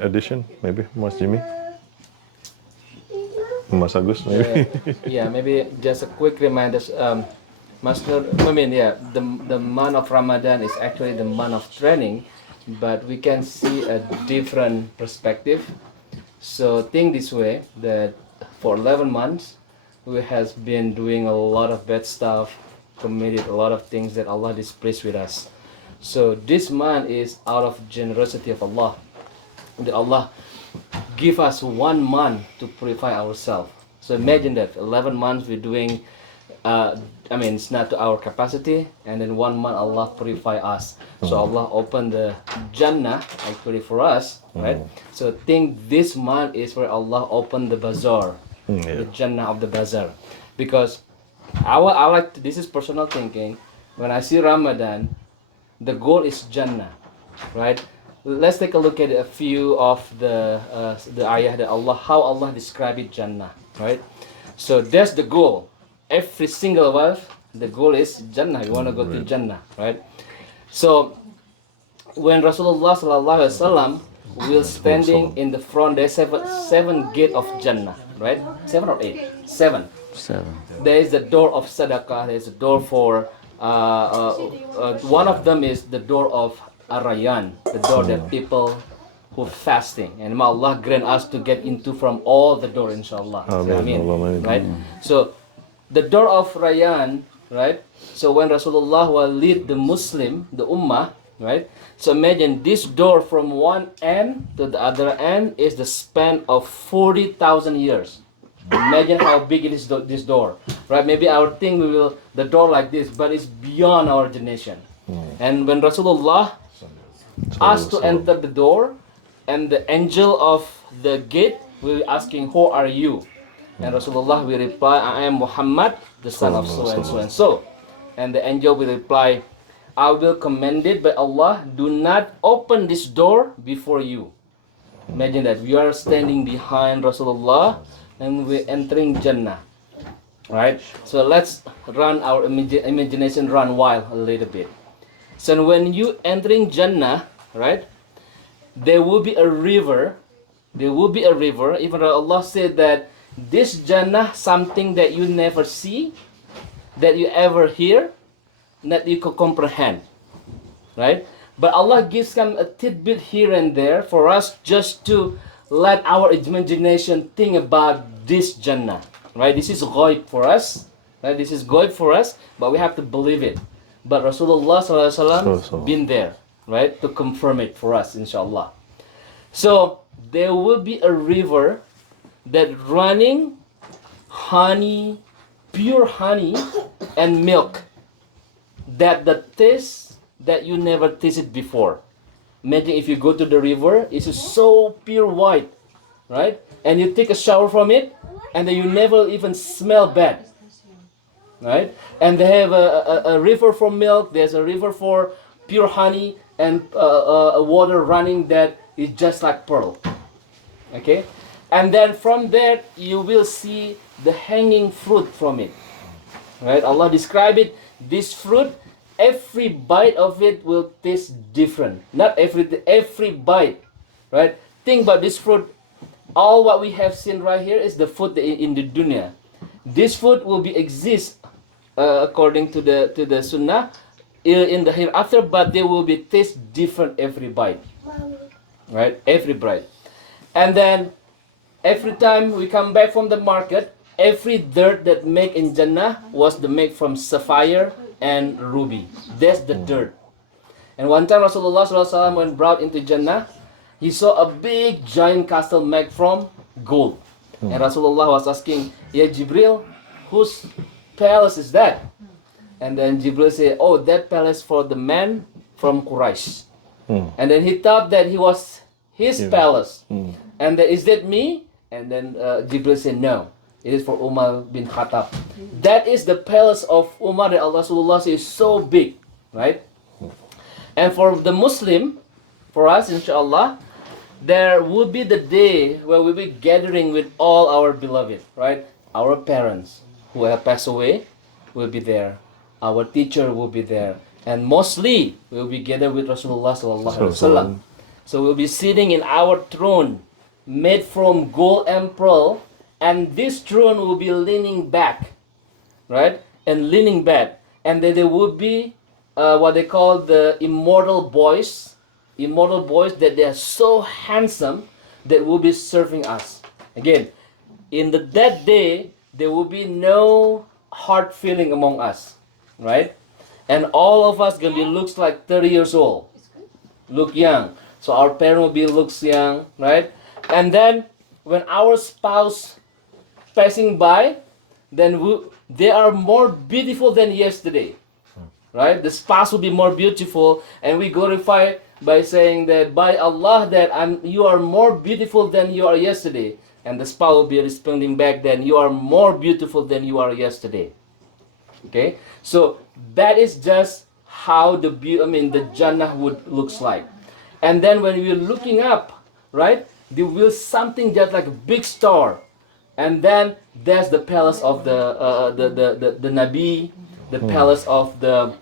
addition, maybe, Mas Jimmy? Mas Agus, maybe? Yeah, maybe just a quick reminder. Master, I mean, yeah, the month of Ramadan is actually the month of training, but we can see a different perspective. So think this way, that for 11 months, we has been doing a lot of bad stuff, committed a lot of things that Allah displeased with us. So this month is out of generosity of Allah. That Allah give us 1 month to purify ourselves. So imagine that 11 months we're doing, I mean, it's not to our capacity, and then 1 month Allah purify us. So Allah opened the Jannah actually for us, right? So think this month is where Allah opened the bazaar, the Jannah of the bazaar, because I like to, this is personal thinking. When I see Ramadan, the goal is Jannah, right? Let's take a look at a few of the ayah that how Allah described it, Jannah, right? So that's the goal. Every single one, the goal is Jannah. You want to go to Jannah, right? So when Rasulullah sallallahu alaihi wasallam will standing in the front, there's seven gate of Jannah, right? 7 or 8? 7. 7. There is the door of Sadaqah. There is a door for one of them is the door of Ardiansyah, the door that people who fasting, and may Allah grant us to get into from all the door, inshallah. Amin. Right? So the door of Rayyan, right? So when Rasulullah will lead the Muslim, the Ummah, right? So imagine this door from one end to the other end is the span of 40,000 years. Imagine how big it is, this door, right? Maybe our thing the door like this, but it's beyond our generation. And when Rasulullah asked to enter the door, and the angel of the gate will be asking, who are you? And Rasulullah will reply, I am Muhammad, the son of so and so and so. And the angel will reply, I will command it by Allah, do not open this door before you. Imagine that we are standing behind Rasulullah and we're entering Jannah, right? So let's run our imagination run wild a little bit. So when you entering Jannah, right, there will be a river. There will be a river. Even though Allah said that this Jannah, something that you never see, that you ever hear, that you can comprehend, right? But Allah gives some a tidbit here and there for us just to let our imagination think about this Jannah, right? This is ghaib for us, right? This is ghaib for us, but we have to believe it. But Rasulullah SAW been there, right, to confirm it for us, inshallah. So there will be a river that running honey, pure honey and milk, that the taste that you never tasted before. Imagine if you go to the river, it's so pure white, right? And you take a shower from it, and then you never even smell bad, right? And they have a river for milk, there's a river for pure honey, and a water running that is just like pearl, okay? And then from there, you will see the hanging fruit from it, right? Allah described it, this fruit, every bite of it will taste different. Not every bite, right? Think about this fruit. All what we have seen right here is the food in the dunya. This food will be exist according to the sunnah in the hereafter, but they will be taste different every bite, right? Every bite. And then every time we come back from the market, every dirt that make in Jannah was the make from sapphire and ruby. That's the dirt. And one time Rasulullah SAW when brought into Jannah, he saw a big giant castle made from gold. And Rasulullah was asking, Ya Jibril, whose palace is that? And then Jibril said, oh, that palace for the man from Quraysh. And then he thought that he was his palace. And then, is that me? And then Jibril said, no, it is for Umar bin Khattab. That is the palace of Umar that Allah Rasulullah says is so big, right? And for the Muslim, for us, inshallah, there will be the day where we'll be gathering with all our beloved, right? Our parents who have passed away will be there. Our teacher will be there. And mostly, we'll be gathered with Rasulullah sallallahu alaihi wasallam. So we'll be sitting in our throne made from gold and pearl, and this throne will be leaning back, right? And leaning back. And then there will be what they call the immortal boys that they are so handsome that will be serving us. Again, in that day, there will be no hard feeling among us, right? And all of us gonna be looks like 30 years old, look young. So our parent will be looks young, right? And then when our spouse passing by, then they are more beautiful than yesterday, right? The spouse will be more beautiful, and we glorify by saying that by Allah that you are more beautiful than you are yesterday, and the spouse will be responding back then you are more beautiful than you are yesterday. Okay, so that is just how the Jannah would looks like. And then when we're looking up, right, there will something just like a big star, and then there's the palace of the Nabi, the palace of the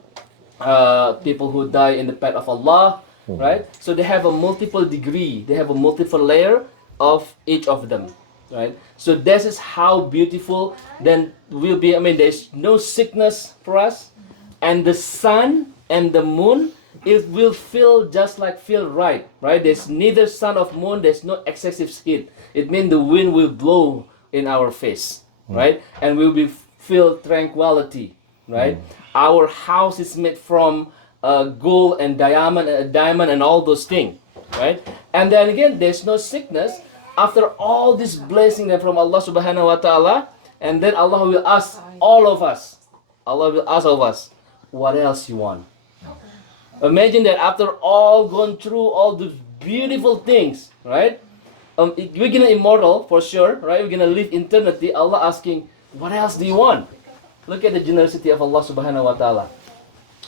people who die in the path of Allah, right? So they have a multiple degree, they have a multiple layer of each of them, right? So this is how beautiful then will be. There's no sickness for us, and the sun and the moon, it will feel just like feel right? There's neither sun or moon, there's no excessive heat. It means the wind will blow in our face, right? And we'll be feel tranquility, right? Our house is made from gold and diamond and all those things, right? And then again, there's no sickness after all this blessing from Allah subhanahu wa ta'ala. And then Allah will ask all of us, what else you want? Imagine that after all gone through all those beautiful things, right? We're gonna immortal for sure, right? We're gonna live eternity. Allah asking, what else do you want? Look at the generosity of Allah subhanahu wa ta'ala,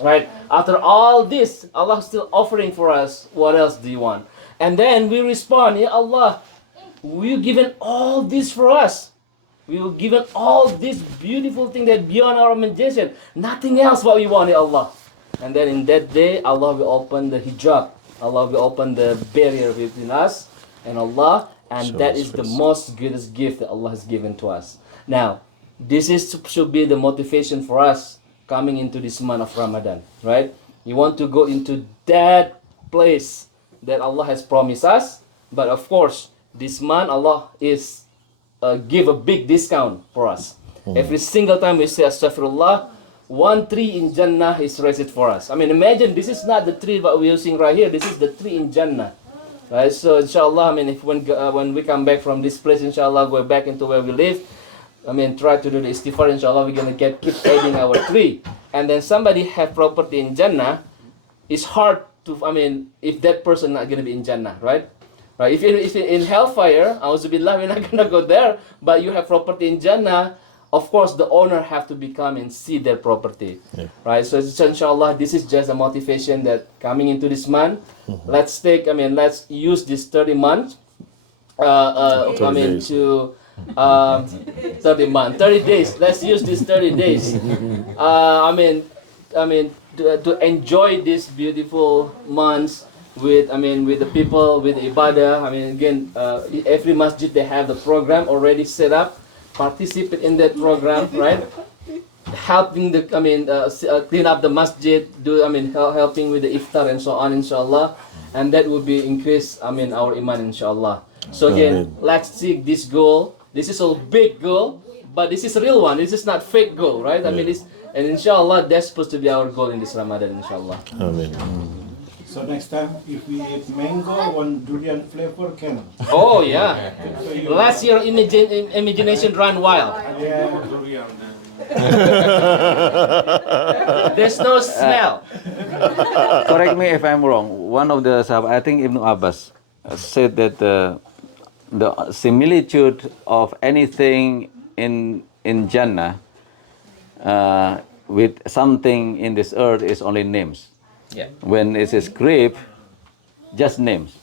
right? After all this, Allah is still offering for us, what else do you want? And then we respond, Ya Allah, we've given all this for us. We were given all this beautiful thing that beyond our imagination. Nothing else what we want, Ya Allah. And then in that day, Allah will open the hijab. Allah will open the barrier between us and Allah. And Show that His is the face. most greatest gift that Allah has given to us. Now, this should be the motivation for us coming into this month of Ramadan, right? You want to go into that place that Allah has promised us. But of course, this month Allah is give a big discount for us. Every single time we say Astaghfirullah, one tree in Jannah is raised for us. Imagine this is not the tree that we're using right here. This is the tree in Jannah, right? So inshallah, if when we come back from this place, inshallah, go back into where we live. Try to do the istighfar. Inshallah, we're gonna keep adding our tree. And then somebody have property in Jannah, it's hard to. If that person not gonna be in Jannah, right? Right. If in hellfire, Auzubillah, we're not gonna go there. But you have property in Jannah. Of course, the owner have to become and see their property, right? So inshallah, this is just a motivation that coming into this month, let's use this 30 months, 30 days. to 30 days. Let's use these 30 days. To enjoy these beautiful months with the people, with the ibadah. Again, every masjid they have the program already set up. Participate in that program, right? Helping the clean up the masjid, helping with the iftar and so on, inshallah, and that will be increase our iman, inshallah. So again, let's seek this goal. This is a big goal, but this is a real one. This is not fake goal, right? And inshallah, that's supposed to be our goal in this Ramadan, inshallah. Amen. So next time, if we eat mango, one durian flavor can. Oh yeah. Last year, imagination ran wild. Yeah. There's no smell. Correct me if I'm wrong. One of the Sahabat, I think Ibn Abbas, said that the similitude of anything in Jannah with something in this earth is only names. Yeah. When it is grape, just names.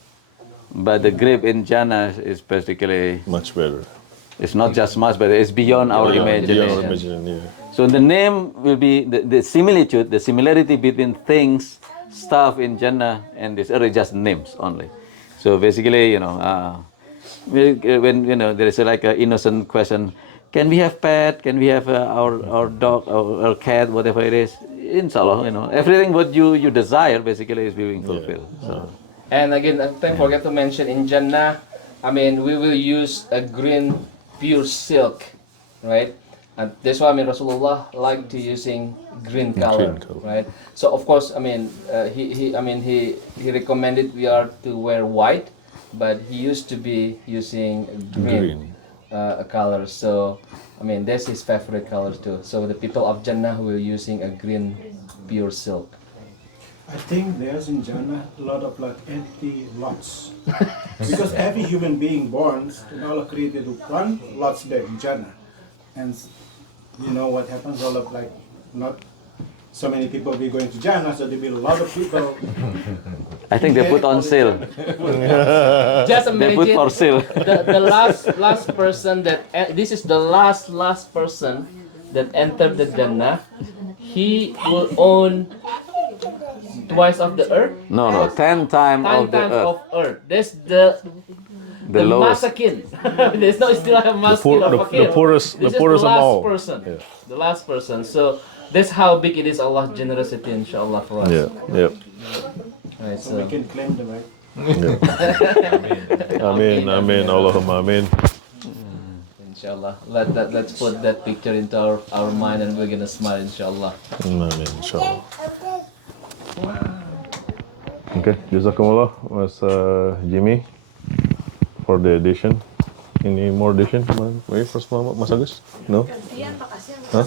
But the grape in Jannah is basically, Much better. it's not just much, but it's beyond our imagination. Beyond imagination, yeah. So the name will be the similitude, the similarity between things, stuff in Jannah and this earth is just names only. So basically, when there is like an innocent question, can we have pet? Can we have our dog or our cat, whatever it is? Inshallah, everything what you desire basically is being fulfilled. So. And again, I think forget to mention in Jannah, I mean, we will use a green pure silk, right? And that's why Rasulullah liked to using green color, right? So of course, he recommended we are to wear white, but he used to be using green. Color. So that's his favorite color too. So the people of Jannah who are using a green pure silk. I think there's in Jannah a lot of like empty lots. Because every human being born, Allah created one lots there in Jannah. And you know what happens, all of like not so many people be going to Jannah, so there will be a lot of people. I think they put on sale. Just They put imagine for sale. the last person that this is the last person that entered the Jannah. He will own twice of the earth. No, 10 times of the earth. of earth. That's the lowest. masakin. There's no still a maskin or fakir. The poorest of all. Person. Yeah. The last person. So that's how big it is Allah's generosity, inshallah, for us. Yeah. Right, So we can claim the right. Amen. Allahumma amen. Inshallah. Let's put that picture into our mind and we're gonna smile, inshallah. Amen, inshallah. Okay, jazakumullah, Mas Jimmy, for the edition. Any more edition? Wait, first Mas Agus? No? Huh?